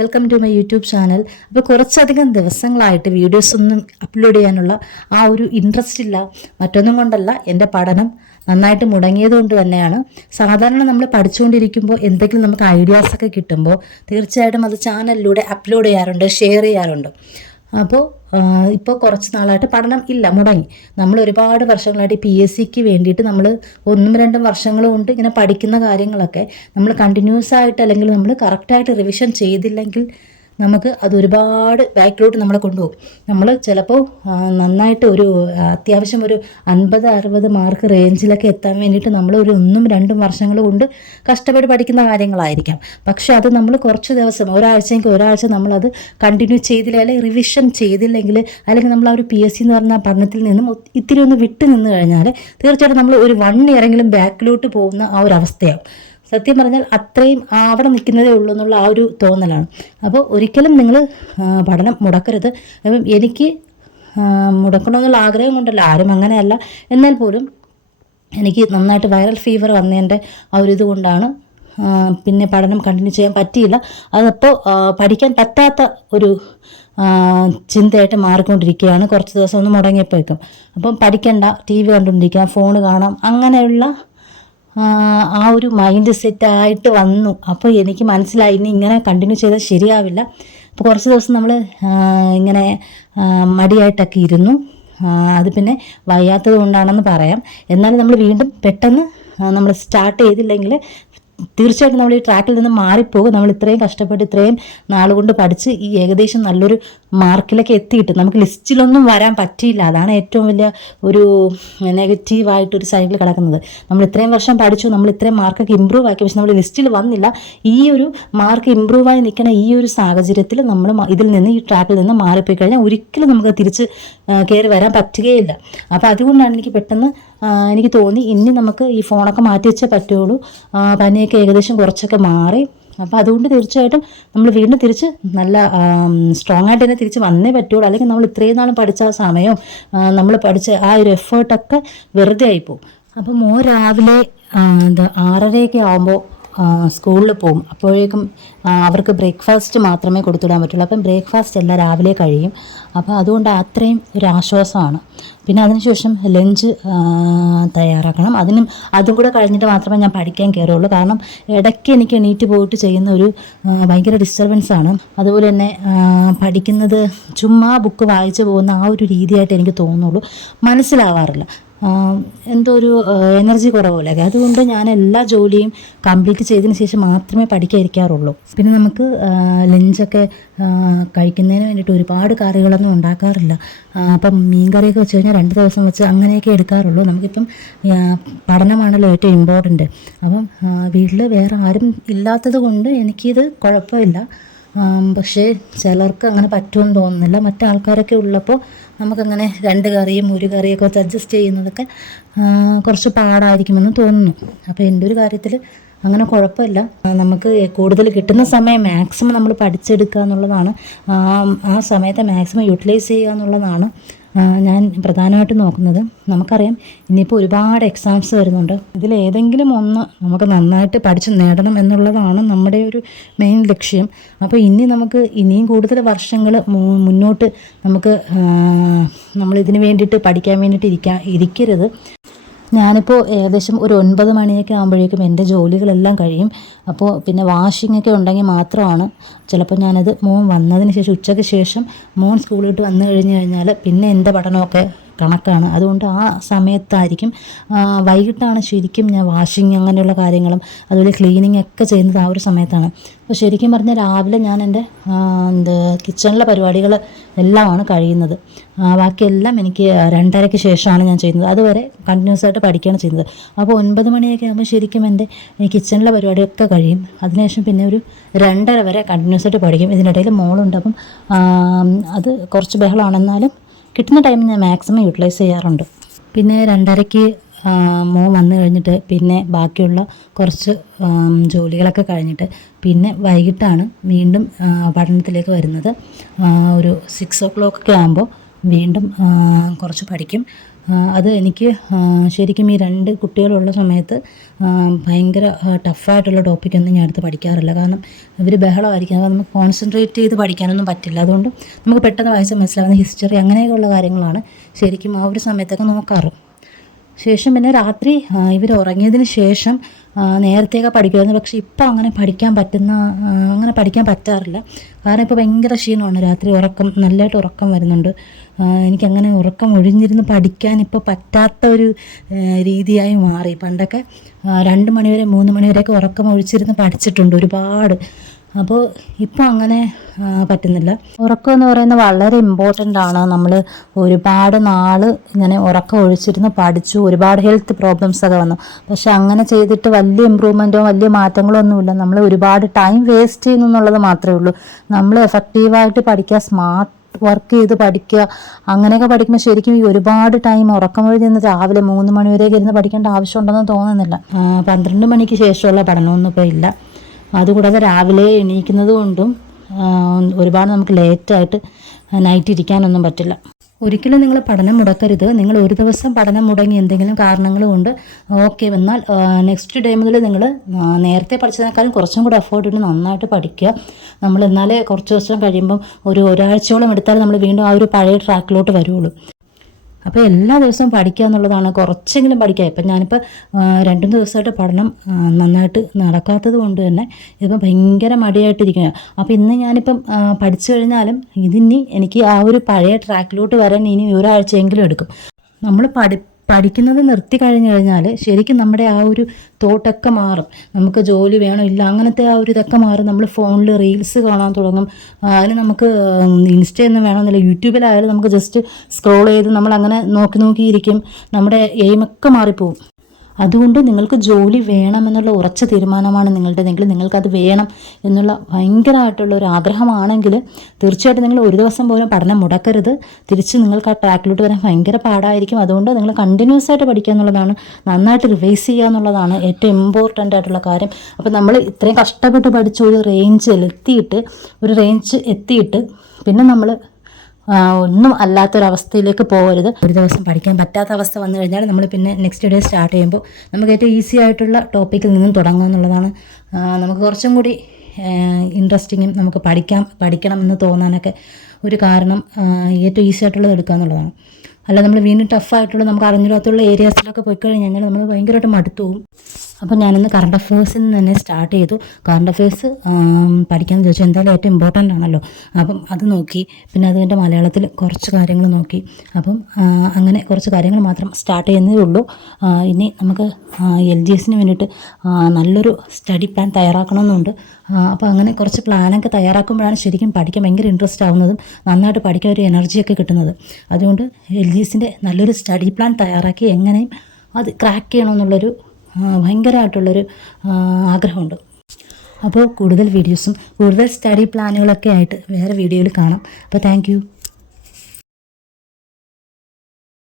Welcome to my YouTube channel. അപ്പോൾ കുറച്ചധികം ദിവസങ്ങളായിട്ട് വീഡിയോസ് ഒന്നും അപ്ലോഡ് ചെയ്യാനുള്ള ആ ഒരു ഇൻട്രസ്റ്റ് ഇല്ല. മറ്റൊന്നും കൊണ്ടല്ല, എൻ്റെ പഠനം നന്നായിട്ട് മുടങ്ങിയത് കൊണ്ട് തന്നെയാണ്. സാധാരണ നമ്മൾ പഠിച്ചുകൊണ്ടിരിക്കുമ്പോൾ എന്തെങ്കിലും നമുക്ക് ഐഡിയാസൊക്കെ കിട്ടുമ്പോൾ തീർച്ചയായിട്ടും അത് ചാനലിലൂടെ അപ്ലോഡ് ചെയ്യാറുണ്ട്, ഷെയർ ചെയ്യാറുണ്ട്. അപ്പോൾ ഇപ്പോൾ കുറച്ച് നാളായിട്ട് പഠനം ഇല്ല, മുടങ്ങി. നമ്മൾ ഒരുപാട് വർഷങ്ങളായിട്ട് PSCക്ക് വേണ്ടിയിട്ട് നമ്മൾ 1-2 വർഷങ്ങൾ കൊണ്ട് ഇങ്ങനെ പഠിക്കുന്ന കാര്യങ്ങളൊക്കെ നമ്മൾ കണ്ടിന്യൂസ് ആയിട്ട് അല്ലെങ്കിൽ നമ്മൾ കറക്റ്റായിട്ട് റിവിഷൻ ചെയ്തില്ലെങ്കിൽ നമുക്ക് അതൊരുപാട് ബാക്കിലോട്ട് നമ്മളെ കൊണ്ടുപോകും. നമ്മൾ ചിലപ്പോൾ നന്നായിട്ട് ഒരു അത്യാവശ്യം ഒരു 50-60 മാർക്ക് റേഞ്ചിലൊക്കെ എത്താൻ വേണ്ടിയിട്ട് നമ്മൾ ഒരു 1-2 വർഷങ്ങൾ കൊണ്ട് കഷ്ടപ്പെട്ട് പഠിക്കുന്ന കാര്യങ്ങളായിരിക്കാം. പക്ഷെ അത് നമ്മൾ കുറച്ച് ദിവസം, ഒരാഴ്ച നമ്മളത് കണ്ടിന്യൂ ചെയ്തില്ല, അല്ലെങ്കിൽ റിവിഷൻ ചെയ്തില്ലെങ്കിൽ, അല്ലെങ്കിൽ നമ്മൾ ആ ഒരു PSC എന്ന് പറഞ്ഞ പഠനത്തിൽ നിന്നും ഇത്തിരി ഒന്ന് വിട്ടു നിന്ന് കഴിഞ്ഞാൽ തീർച്ചയായിട്ടും നമ്മൾ ഒരു 1 ഇയറെങ്കിലും ബാക്കിലോട്ട് പോകുന്ന ആ ഒരു അവസ്ഥയാവും. സത്യം പറഞ്ഞാൽ അത്രയും അവിടെ നിൽക്കുന്നതേ ഉള്ളൂ എന്നുള്ള ആ ഒരു തോന്നലാണ്. അപ്പോൾ ഒരിക്കലും നിങ്ങൾ പഠനം മുടക്കരുത്. അപ്പം എനിക്ക് മുടക്കണമെന്നുള്ള ആഗ്രഹം കൊണ്ടല്ല, ആരും അങ്ങനെയല്ല. എന്നാൽ പോലും എനിക്ക് നന്നായിട്ട് വൈറൽ ഫീവർ വന്നതിൻ്റെ ആ ഒരു ഇതുകൊണ്ടാണ് പിന്നെ പഠനം കണ്ടിന്യൂ ചെയ്യാൻ പറ്റിയില്ല. അതപ്പോൾ പഠിക്കാൻ പറ്റാത്ത ഒരു ചിന്തയായിട്ട് മാറിക്കൊണ്ടിരിക്കുകയാണ്. കുറച്ച് ദിവസം ഒന്ന് മുടങ്ങിയപ്പോഴേക്കും അപ്പം പഠിക്കണ്ട, TV കണ്ടുകൊണ്ടിരിക്കാം, ഫോൺ കാണാം, അങ്ങനെയുള്ള ആ ഒരു മൈൻഡ് സെറ്റായിട്ട് വന്നു. അപ്പോൾ എനിക്ക് മനസ്സിലായി ഇനി ഇങ്ങനെ കണ്ടിന്യൂ ചെയ്താൽ ശരിയാവില്ല. അപ്പോൾ കുറച്ച് ദിവസം നമ്മൾ ഇങ്ങനെ മടിയായിട്ടൊക്കെ ഇരുന്നു. അത് പിന്നെ വയ്യാത്തത് കൊണ്ടാണെന്ന് പറയാം. എന്നാലും നമ്മൾ വീണ്ടും പെട്ടെന്ന് നമ്മൾ സ്റ്റാർട്ട് ചെയ്തില്ലെങ്കിൽ തീർച്ചയായിട്ടും നമ്മൾ ഈ ട്രാക്കിൽ നിന്ന് മാറിപ്പോകും. നമ്മൾ ഇത്രയും കഷ്ടപ്പെട്ട് ഇത്രയും നാളുകൊണ്ട് പഠിച്ച് ഈ ഏകദേശം നല്ലൊരു മാർക്കിലൊക്കെ എത്തിയിട്ട് നമുക്ക് ലിസ്റ്റിലൊന്നും വരാൻ പറ്റിയില്ല. അതാണ് ഏറ്റവും വലിയ ഒരു നെഗറ്റീവായിട്ടൊരു സൈഡിൽ കിടക്കുന്നത്. നമ്മൾ ഇത്രയും വർഷം പഠിച്ചു, നമ്മൾ ഇത്രയും മാർക്കൊക്കെ ഇമ്പ്രൂവ് ആക്കി, പക്ഷെ നമ്മൾ ലിസ്റ്റിൽ വന്നില്ല. ഈ ഒരു മാർക്ക് ഇമ്പ്രൂവായി നിൽക്കുന്ന ഈ ഒരു സാഹചര്യത്തിൽ നമ്മൾ ഇതിൽ നിന്ന്, ഈ ട്രാക്കിൽ നിന്ന് മാറിപ്പോയി കഴിഞ്ഞാൽ ഒരിക്കലും നമുക്ക് തിരിച്ച് കയറി വരാൻ പറ്റുകയില്ല. അപ്പോൾ അതുകൊണ്ടാണ് എനിക്ക് തോന്നി ഇനി നമുക്ക് ഈ ഫോണൊക്കെ മാറ്റി വെച്ചേ പറ്റുള്ളൂ. പനിയൊക്കെ ഏകദേശം കുറച്ചൊക്കെ മാറി. അപ്പോൾ അതുകൊണ്ട് തീർച്ചയായിട്ടും നമ്മൾ വീണ്ടും തിരിച്ച് നല്ല സ്ട്രോങ് ആയിട്ട് തന്നെ തിരിച്ച് വന്നേ പറ്റുള്ളൂ. അല്ലെങ്കിൽ നമ്മൾ ഇത്രയും നാളും പഠിച്ച ആ സമയവും നമ്മൾ പഠിച്ച ആ ഒരു എഫേർട്ടൊക്കെ വെറുതെ ആയിപ്പോവും. അപ്പം രാവിലെ 6:30 ആകുമ്പോൾ സ്കൂളിൽ പോകും. അപ്പോഴേക്കും അവർക്ക് ബ്രേക്ക്ഫാസ്റ്റ് മാത്രമേ കൊടുത്തുവിടാൻ പറ്റുള്ളൂ. അപ്പം ബ്രേക്ക്ഫാസ്റ്റ് എല്ലാം രാവിലെ കഴിയും. അപ്പോൾ അതുകൊണ്ട് അത്രയും ഒരു ആശ്വാസമാണ്. പിന്നെ അതിനുശേഷം ലഞ്ച് തയ്യാറാക്കണം. അതും കൂടെ കഴിഞ്ഞിട്ട് മാത്രമേ ഞാൻ പഠിക്കാൻ കയറുള്ളൂ. കാരണം ഇടയ്ക്ക് എനിക്ക് എണീറ്റ് പോയിട്ട് ചെയ്യുന്ന ഒരു ഭയങ്കര ഡിസ്റ്റർബൻസാണ്. അതുപോലെ തന്നെ പഠിക്കുന്നത് ചുമ്മാ ബുക്ക് വായിച്ച് പോകുന്ന ആ ഒരു രീതിയായിട്ട് എനിക്ക് തോന്നുള്ളൂ, മനസ്സിലാവാറില്ല. എന്തോ ഒരു എനർജി കുറവുള്ളതൊക്കെ. അതുകൊണ്ട് ഞാൻ എല്ലാ ജോലിയും കംപ്ലീറ്റ് ചെയ്തതിന് ശേഷം മാത്രമേ പഠിക്കാൻ ഇരിക്കാറുള്ളൂ. പിന്നെ നമുക്ക് ലഞ്ചൊക്കെ കഴിക്കുന്നതിന് വേണ്ടിയിട്ട് ഒരുപാട് കറികളൊന്നും ഉണ്ടാക്കാറില്ല. അപ്പം മീൻ കറിയൊക്കെ വെച്ച് കഴിഞ്ഞാൽ 2 ദിവസം വെച്ച് അങ്ങനെയൊക്കെ എടുക്കാറുള്ളൂ. നമുക്കിപ്പം പഠനമാണല്ലോ ഏറ്റവും ഇമ്പോർട്ടൻറ്റ്. അപ്പം വീട്ടിൽ വേറെ ആരും ഇല്ലാത്തത് കൊണ്ട് എനിക്കിത് കുഴപ്പമില്ല. പക്ഷേ ചിലർക്ക് അങ്ങനെ പറ്റുമെന്ന് തോന്നുന്നില്ല. മറ്റാൾക്കാരൊക്കെ ഉള്ളപ്പോൾ നമുക്കങ്ങനെ 2 കറിയും 1 കറിയൊക്കെ വെച്ച് അഡ്ജസ്റ്റ് ചെയ്യുന്നതൊക്കെ കുറച്ച് പാടായിരിക്കുമെന്ന് തോന്നുന്നു. അപ്പോൾ എൻ്റെ ഒരു കാര്യത്തിൽ അങ്ങനെ കുഴപ്പമില്ല. നമുക്ക് കൂടുതൽ കിട്ടുന്ന സമയം മാക്സിമം നമ്മൾ പഠിച്ചെടുക്കുക എന്നുള്ളതാണ്. ആ സമയത്തെ മാക്സിമം യൂട്ടിലൈസ് ചെയ്യുക എന്നുള്ളതാണ് ഞാൻ പ്രധാനമായിട്ടും നോക്കുന്നത്. നമുക്കറിയാം ഇനിയിപ്പോൾ ഒരുപാട് എക്സാംസ് വരുന്നുണ്ട്. ഇതിലേതെങ്കിലും ഒന്ന് നമുക്ക് നന്നായിട്ട് പഠിച്ച് നേടണം എന്നുള്ളതാണ് നമ്മുടെ ഒരു മെയിൻ ലക്ഷ്യം. അപ്പോൾ ഇനിയും കൂടുതൽ വർഷങ്ങൾ മുന്നോട്ട് നമുക്ക് നമ്മളിതിന് വേണ്ടിയിട്ട് പഠിക്കാൻ വേണ്ടിയിട്ട് ഇരിക്കരുത്. ഞാനിപ്പോൾ ഏകദേശം ഒരു 9 മണിയൊക്കെ ആകുമ്പോഴേക്കും എൻ്റെ ജോലികളെല്ലാം കഴിയും. അപ്പോൾ പിന്നെ വാഷിങ്ങൊക്കെ ഉണ്ടെങ്കിൽ മാത്രമാണ് ചിലപ്പോൾ ഞാനത് മോൻ വന്നതിന് ശേഷം, ഉച്ചയ്ക്ക് ശേഷം മോൻ സ്കൂളിൽ വിട്ട് വന്നു കഴിഞ്ഞാൽ പിന്നെ എൻ്റെ പഠനമൊക്കെ കണക്കാണ്. അതുകൊണ്ട് ആ സമയത്തായിരിക്കും. വൈകിട്ടാണ് ശരിക്കും ഞാൻ വാഷിങ് അങ്ങനെയുള്ള കാര്യങ്ങളും അതുപോലെ ക്ലീനിങ് ഒക്കെ ചെയ്യുന്നത് ആ ഒരു സമയത്താണ്. അപ്പോൾ ശരിക്കും പറഞ്ഞാൽ രാവിലെ ഞാൻ എൻ്റെ കിച്ചണിലെ പരിപാടികൾ എല്ലാമാണ് കഴിയുന്നത്. ബാക്കിയെല്ലാം എനിക്ക് 2:30-ക്ക് ശേഷമാണ് ഞാൻ ചെയ്യുന്നത്. അതുവരെ കണ്ടിന്യൂസ് ആയിട്ട് പഠിക്കുകയാണ് ചെയ്യുന്നത്. അപ്പോൾ 9 മണിയൊക്കെ ആകുമ്പോൾ ശരിക്കും എൻ്റെ കിച്ചണിലെ പരിപാടിയൊക്കെ കഴിയും. അതിനുശേഷം പിന്നെ ഒരു 2:30 വരെ കണ്ടിന്യൂസ് ആയിട്ട് പഠിക്കും. ഇതിനിടയിൽ മോളുണ്ട്. അപ്പം അത് കുറച്ച് ബഹളമാണെന്നാലും കിട്ടുന്ന ടൈം ഞാൻ മാക്സിമം യൂട്ടിലൈസ് ചെയ്യാറുണ്ട്. പിന്നെ 2:30-ക്ക് മോൻ വന്നു കഴിഞ്ഞിട്ട് പിന്നെ ബാക്കിയുള്ള കുറച്ച് ജോലികളൊക്കെ കഴിഞ്ഞിട്ട് പിന്നെ വൈകിട്ടാണ് വീണ്ടും പഠനത്തിലേക്ക് വരുന്നത്. ഒരു 6 o'clock ആകുമ്പോൾ വീണ്ടും കുറച്ച് പഠിക്കും. അത് എനിക്ക് ശരിക്കും ഈ 2 കുട്ടികളുള്ള സമയത്ത് ഭയങ്കര ടഫായിട്ടുള്ള ടോപ്പിക്കൊന്നും ഞാൻ എടുത്ത് പഠിക്കാറില്ല. കാരണം ഇവർ ബഹളമായിരിക്കും. അത് നമുക്ക് കോൺസെൻട്രേറ്റ് ചെയ്ത് പഠിക്കാനൊന്നും പറ്റില്ല. അതുകൊണ്ട് നമുക്ക് പെട്ടെന്ന് വായിച്ച് മനസ്സിലാവുന്ന ഹിസ്റ്ററി അങ്ങനെയൊക്കെയുള്ള കാര്യങ്ങളാണ് ശരിക്കും ആ ഒരു സമയത്തൊക്കെ നോക്കാറ്. ശേഷം പിന്നെ രാത്രി ഇവർ ഉറങ്ങിയതിന് ശേഷം നേരത്തെയൊക്കെ പഠിക്കുമായിരുന്നു. പക്ഷേ ഇപ്പോൾ അങ്ങനെ പഠിക്കാൻ പറ്റാറില്ല. കാരണം ഇപ്പോൾ ഭയങ്കര ക്ഷീണമാണ്. രാത്രി നല്ലതായിട്ട് ഉറക്കം വരുന്നുണ്ട്. എനിക്കങ്ങനെ ഉറക്കം ഒഴിഞ്ഞിരുന്ന് പഠിക്കാൻ ഇപ്പോൾ പറ്റാത്ത ഒരു രീതിയായി മാറി. പണ്ടൊക്കെ 2 മണിവരെ 3 മണിവരെയൊക്കെ ഉറക്കം ഒഴിച്ചിരുന്ന് പഠിച്ചിട്ടുണ്ട് ഒരുപാട്. അപ്പോൾ ഇപ്പോൾ അങ്ങനെ പറ്റുന്നില്ല. ഉറക്കം എന്ന് പറയുന്നത് വളരെ ഇമ്പോർട്ടൻ്റ് ആണ്. നമ്മൾ ഒരുപാട് നാൾ ഇങ്ങനെ ഉറക്കം ഒഴിച്ചിരുന്ന് പഠിച്ചു, ഒരുപാട് ഹെൽത്ത് പ്രോബ്ലംസ് ഒക്കെ വന്നു. പക്ഷെ അങ്ങനെ ചെയ്തിട്ട് വലിയ ഇമ്പ്രൂവ്മെൻറ്റോ വലിയ മാറ്റങ്ങളോ ഒന്നുമില്ല. നമ്മൾ ഒരുപാട് ടൈം വേസ്റ്റ് ചെയ്യുന്നു എന്നുള്ളത് മാത്രമേ ഉള്ളൂ. നമ്മൾ എഫക്റ്റീവായിട്ട് പഠിക്കുക, സ്മാർട്ട് വർക്ക് ചെയ്ത് പഠിക്കുക, അങ്ങനെയൊക്കെ പഠിക്കുമ്പോൾ ശരിക്കും ഈ ഒരുപാട് ടൈം ഉറക്കം വഴി രാവിലെ 3 മണിവരെയൊക്കെ ഇരുന്ന് പഠിക്കേണ്ട ആവശ്യമുണ്ടെന്ന് തോന്നുന്നില്ല. 12 മണിക്ക് ശേഷമുള്ള പഠനമൊന്നും ഇപ്പോൾ ഇല്ല. അതുകൂടാതെ രാവിലെ എണീക്കുന്നത് കൊണ്ടും ഒരുപാട് നമുക്ക് ലേറ്റായിട്ട് നൈറ്റ് ഇരിക്കാനൊന്നും പറ്റില്ല. ഒരിക്കലും നിങ്ങൾ പഠനം മുടക്കരുത്. നിങ്ങൾ ഒരു ദിവസം പഠനം മുടങ്ങി എന്തെങ്കിലും കാരണങ്ങൾ കൊണ്ട് ഓക്കെ വന്നാൽ നെക്സ്റ്റ് ഡേ മുതൽ നിങ്ങൾ നേരത്തെ പഠിച്ചതിനേക്കാളും കുറച്ചും കൂടി എഫേർട്ട് ഇട്ട് നന്നായിട്ട് പഠിക്കുക. നമ്മൾ എന്നാലേ കുറച്ച് ദിവസം കഴിയുമ്പം ഒരാഴ്ചയോളം എടുത്താൽ നമ്മൾ വീണ്ടും ആ ഒരു പഴയ ട്രാക്കിലോട്ട് വരുള്ളൂ. അപ്പോൾ എല്ലാ ദിവസവും പഠിക്കുക എന്നുള്ളതാണ്. കുറച്ചെങ്കിലും പഠിക്കുക. ഇപ്പം ഞാനിപ്പോൾ 2 ദിവസമായിട്ട് പഠനം നന്നായിട്ട് നടക്കാത്തത് കൊണ്ട് തന്നെ ഇപ്പം ഭയങ്കര മടിയായിട്ടിരിക്കുക. അപ്പോൾ ഇന്ന് ഞാനിപ്പം പഠിച്ചു കഴിഞ്ഞാലും ഇതിനി എനിക്ക് ആ ഒരു പഴയ ട്രാക്കിലോട്ട് വരാൻ ഇനി ഒരാഴ്ചയെങ്കിലും എടുക്കും. നമ്മൾ പഠിക്കുന്നത് നിർത്തി കഴിഞ്ഞാൽ ശരിക്കും നമ്മുടെ ആ ഒരു തോട്ടൊക്കെ മാറും. നമുക്ക് ജോലി വേണോ ഇല്ല അങ്ങനത്തെ ആ ഒരു ഇതൊക്കെ മാറും. നമ്മൾ ഫോണിൽ റീൽസ് കാണാൻ തുടങ്ങും. അതിന് നമുക്ക് ഇൻസ്റ്റയൊന്നും വേണമെന്നില്ല, യൂട്യൂബിലായാലും നമുക്ക് ജസ്റ്റ് സ്ക്രോൾ ചെയ്ത് നമ്മൾ അങ്ങനെ നോക്കിയിരിക്കും. നമ്മുടെ എയിമൊക്കെ മാറിപ്പോവും. അതുകൊണ്ട് നിങ്ങൾക്ക് ജോലി വേണമെന്നുള്ള ഉറച്ച തീരുമാനമാണ് നിങ്ങളുടെതെങ്കിൽ, നിങ്ങൾക്കത് വേണം എന്നുള്ള ഭയങ്കരമായിട്ടുള്ള ഒരു ആഗ്രഹമാണെങ്കിൽ തീർച്ചയായിട്ടും നിങ്ങൾ ഒരു ദിവസം പോലും പഠനം മുടക്കരുത്. തിരിച്ച് നിങ്ങൾക്ക് ആ ട്രാക്കിലോട്ട് വരാൻ ഭയങ്കര പാടായിരിക്കും. അതുകൊണ്ട് നിങ്ങൾ കണ്ടിന്യൂസ് ആയിട്ട് പഠിക്കുക എന്നുള്ളതാണ്, നന്നായിട്ട് റിവൈസ് ചെയ്യുക എന്നുള്ളതാണ് ഏറ്റവും ഇമ്പോർട്ടൻ്റ് ആയിട്ടുള്ള കാര്യം. അപ്പോൾ നമ്മൾ ഇത്രയും കഷ്ടപ്പെട്ട് പഠിച്ച ഒരു റേഞ്ച് എത്തിയിട്ട് പിന്നെ നമ്മൾ ഒന്നും അല്ലാത്തൊരവസ്ഥയിലേക്ക് പോകരുത്. ഒരു ദിവസം പഠിക്കാൻ പറ്റാത്ത അവസ്ഥ വന്നു കഴിഞ്ഞാൽ നമ്മൾ പിന്നെ നെക്സ്റ്റ് ഡേ സ്റ്റാർട്ട് ചെയ്യുമ്പോൾ നമുക്ക് ഏറ്റവും ഈസി ആയിട്ടുള്ള ടോപ്പിക്കിൽ നിന്നും തുടങ്ങുക എന്നുള്ളതാണ് നമുക്ക് കുറച്ചും കൂടി ഇൻട്രസ്റ്റിങ്ങും നമുക്ക് പഠിക്കണം എന്ന് തോന്നാനൊക്കെ ഒരു കാരണം. ഏറ്റവും ഈസി ആയിട്ടുള്ളത് എടുക്കുക എന്നുള്ളതാണ്. അല്ല നമ്മൾ വീണ്ടും ടഫായിട്ടുള്ള നമുക്ക് അറിഞ്ഞിടാത്തുള്ള ഏരിയാസിലൊക്കെ പോയി കഴിഞ്ഞാൽ നമ്മൾ ഭയങ്കരമായിട്ട് മടുത്തു പോകും. അപ്പോൾ ഞാനിന്ന് കറണ്ട് അഫയേഴ്സിൽ നിന്ന് തന്നെ സ്റ്റാർട്ട് ചെയ്തു. കറണ്ട് അഫയേഴ്സ് പഠിക്കാമെന്ന് ചോദിച്ചാൽ എന്തായാലും ഏറ്റവും ഇമ്പോർട്ടൻ്റ് ആണല്ലോ. അപ്പം അത് നോക്കി, പിന്നെ അതുകൊണ്ട് മലയാളത്തിൽ കുറച്ച് കാര്യങ്ങൾ നോക്കി. അപ്പം അങ്ങനെ കുറച്ച് കാര്യങ്ങൾ മാത്രം സ്റ്റാർട്ട് ചെയ്യുന്നതേ ഉള്ളൂ. ഇനി നമുക്ക് LGSന് വേണ്ടിയിട്ട് നല്ലൊരു സ്റ്റഡി പ്ലാൻ തയ്യാറാക്കണമെന്നുണ്ട്. അപ്പോൾ അങ്ങനെ കുറച്ച് പ്ലാനൊക്കെ തയ്യാറാക്കുമ്പോഴാണ് ശരിക്കും പഠിക്കാൻ ഭയങ്കര ഇൻട്രസ്റ്റ് ആവുന്നതും നന്നായിട്ട് പഠിക്കാൻ ഒരു എനർജിയൊക്കെ കിട്ടുന്നത്. അതുകൊണ്ട് LGSൻ്റെ നല്ലൊരു സ്റ്റഡി പ്ലാൻ തയ്യാറാക്കി എങ്ങനെയും അത് ക്രാക്ക് ചെയ്യണമെന്നുള്ളൊരു ഭയങ്കരമായിട്ടുള്ളൊരു ആഗ്രഹമുണ്ട്. അപ്പോൾ കൂടുതൽ വീഡിയോസും കൂടുതൽ സ്റ്റഡി പ്ലാനുകളൊക്കെ ആയിട്ട് വേറെ വീഡിയോയിൽ കാണാം. അപ്പോൾ താങ്ക് യു.